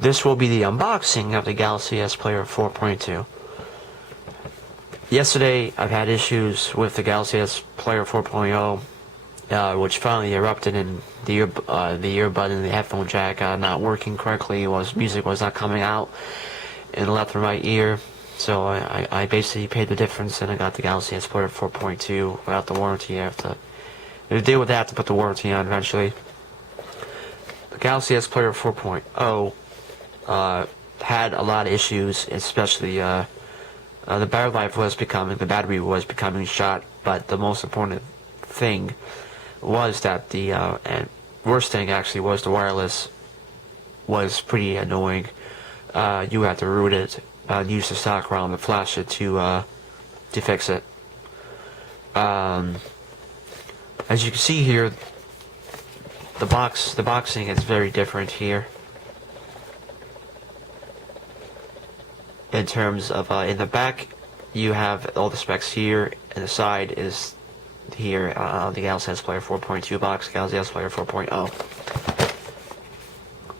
This will be the unboxing of the Galaxy S Player 4.2. Yesterday, I've had issues with the Galaxy S Player 4.0, which finally erupted in the earbud and the headphone jack not working correctly. Music was not coming out in the left and right ear. So I basically paid the difference and I got the Galaxy S Player 4.2 without the warranty. I have to deal with that to put the warranty on eventually. The Galaxy S Player 4.0 had a lot of issues, especially the battery was becoming shot. But the most important thing was that and worst thing actually was the wireless was pretty annoying. You had to root it, use the stock ROM and flash it to fix it. As you can see here, the boxing is very different here. In terms of in the back, you have all the specs here, and the side is here the Galaxy S Player 4.2 box, Galaxy S Player 4.0.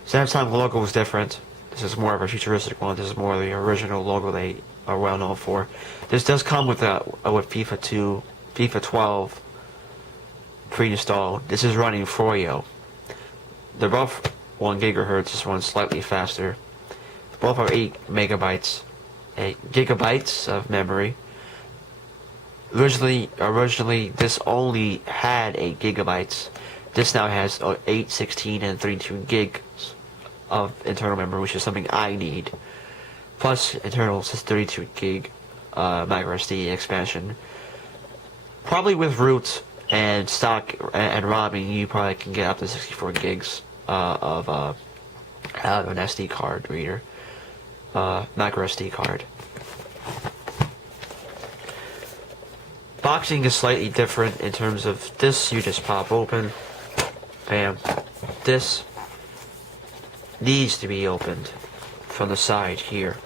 Samsung logo is different. This is more of a futuristic one. This is more of the original logo they are well known for. This does come with FIFA 12 pre-installed. This is running Froyo. They're both 1 gigahertz. This one's slightly faster. Both are 8 gigabytes of memory. Originally, this only had 8 gigabytes. This now has 8, 16, and 32 gigs of internal memory, which is something I need. Plus, internal 32 gig micro SD expansion. Probably with root and stock and robbing, you probably can get up to 64 gigs of an SD card reader. Micro SD card. Boxing is slightly different in terms of this. You just pop open, bam. This needs to be opened from the side here.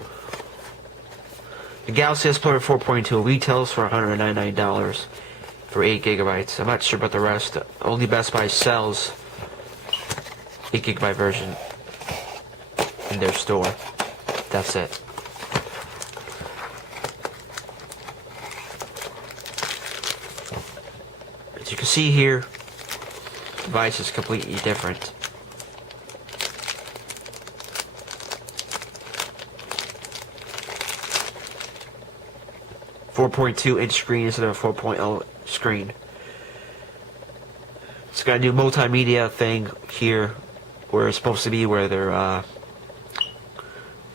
The Galaxy S Player 4.2 retails for $199 for 8 gigabytes. I'm not sure about the rest. Only Best Buy sells 8 gigabyte version in their store. That's it. As you can see here, the device is completely different. .2-inch screen instead of a 4.0 screen. It's got a new multimedia thing here, where it's supposed to be where their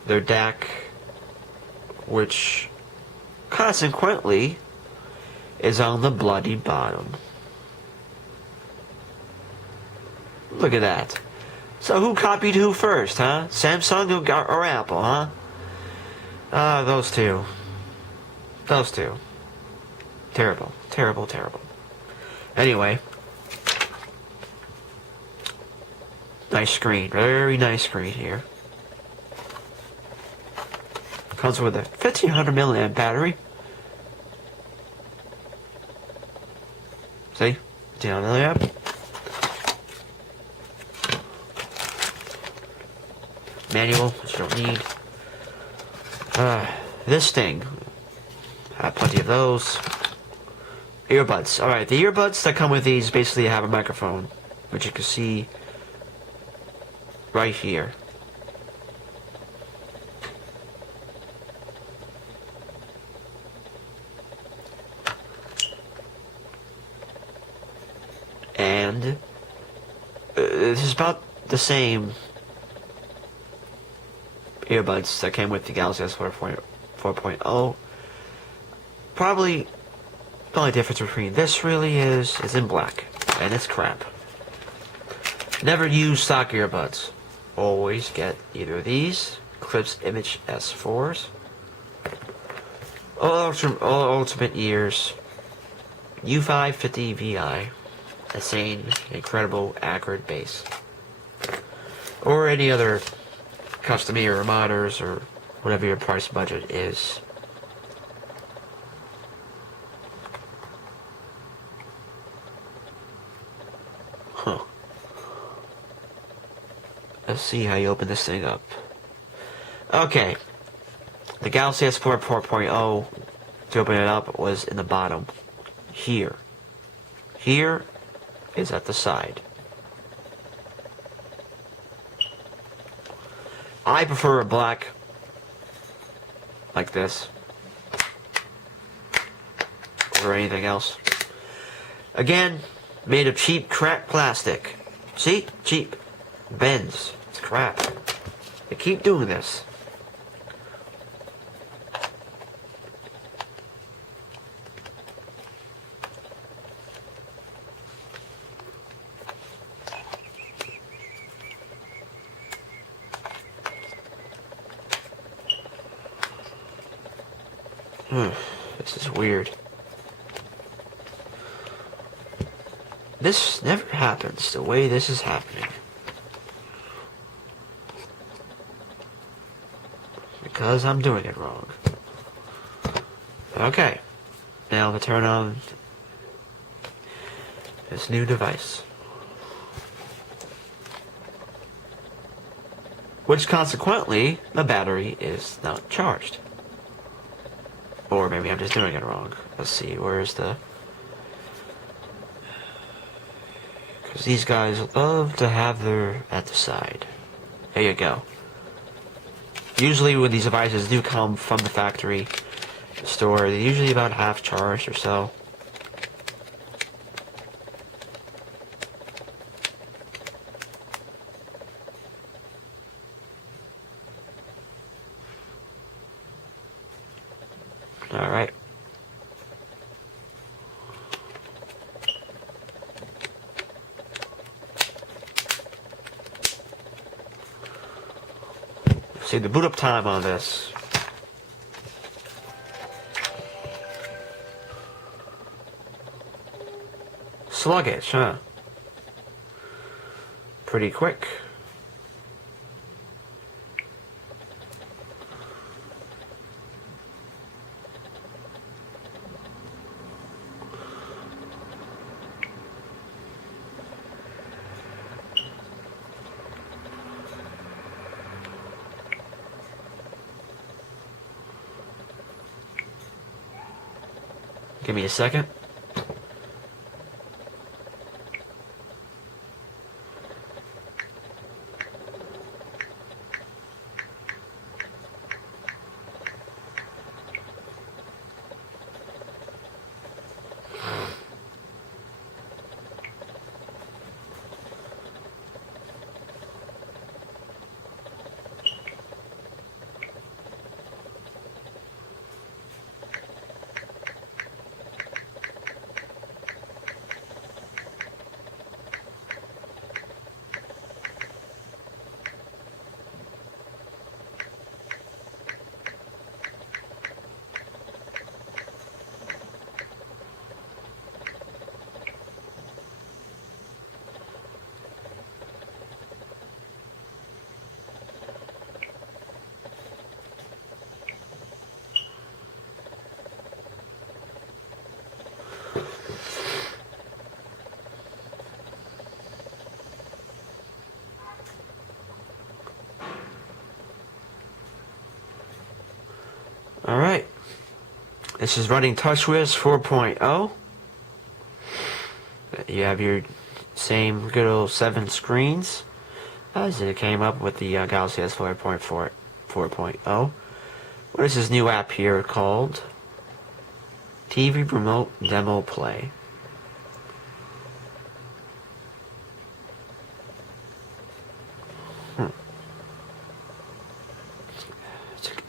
DAC, which consequently is on the bloody bottom. Look at that. So who copied who first, huh? Samsung or Apple, huh? Those two. Those two. Terrible. Terrible, terrible. Anyway. Nice screen. Very nice screen here. Comes with a 1500 milliamp battery. See? 1500 milliamp. Manual, which you don't need. This thing. Have plenty of those. Earbuds. Alright, the earbuds that come with these basically have a microphone, which you can see right here. And this is about the same earbuds that came with the Galaxy S 4.0. Probably the only difference between this really is in black, and it's crap. Never use stock earbuds. Always get either these Clips Image S4s or Ultimate Ears U550VI, a sane, incredible, accurate bass, or any other custom ear monitors or whatever your price budget is. Huh. Let's see how you open this thing up. Okay, the Galaxy S4 4.0, to open it up, was in the bottom. Here. Here is at the side. I prefer a black like this or anything else. Again, made of cheap crap plastic. See? Cheap. Bends. It's crap. They keep doing this. This is weird. This never happens the way this is happening. Because I'm doing it wrong. Okay. Now to turn on this new device. Which consequently, the battery is not charged. Or maybe I'm just doing it wrong. Let's see, where's the... Because these guys love to have their at the side. There you go. Usually when these devices do come from the factory store, they're usually about half charged or so. Alright. See the boot up time on this. Sluggish, huh? Pretty quick. Give me a second. Alright. This is running TouchWiz 4.0. You have your same good old 7 screens as it came up with the Galaxy S4 4.0. What is this new app here called? TV Remote Demo Play.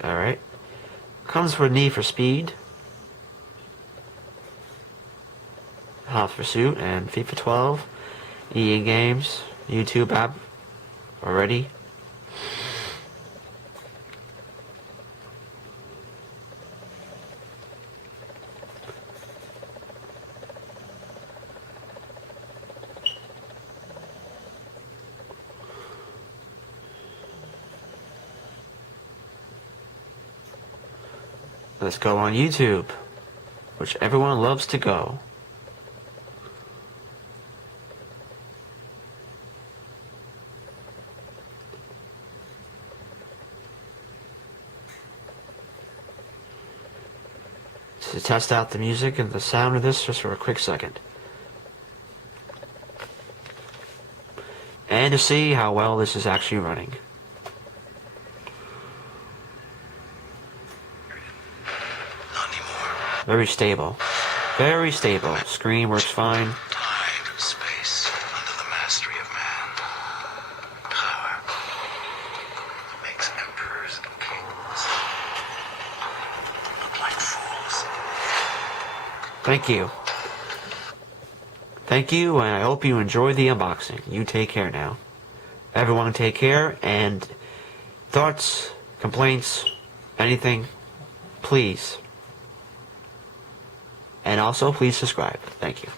Alright. Comes with Need for Speed, Hot Pursuit, and FIFA 12, EA Games, YouTube app already. Let's go on YouTube, which everyone loves to go. to test out the music and the sound of this just for a quick second. And to see how well this is actually running. Not anymore. Very stable. Very stable. Screen works fine. Time and space under the mastery of man. Power makes emperors and kings look like fools. Thank you. Thank you, and I hope you enjoyed the unboxing. You take care now. Everyone take care, and thoughts, complaints, anything, please. And also, please subscribe. Thank you.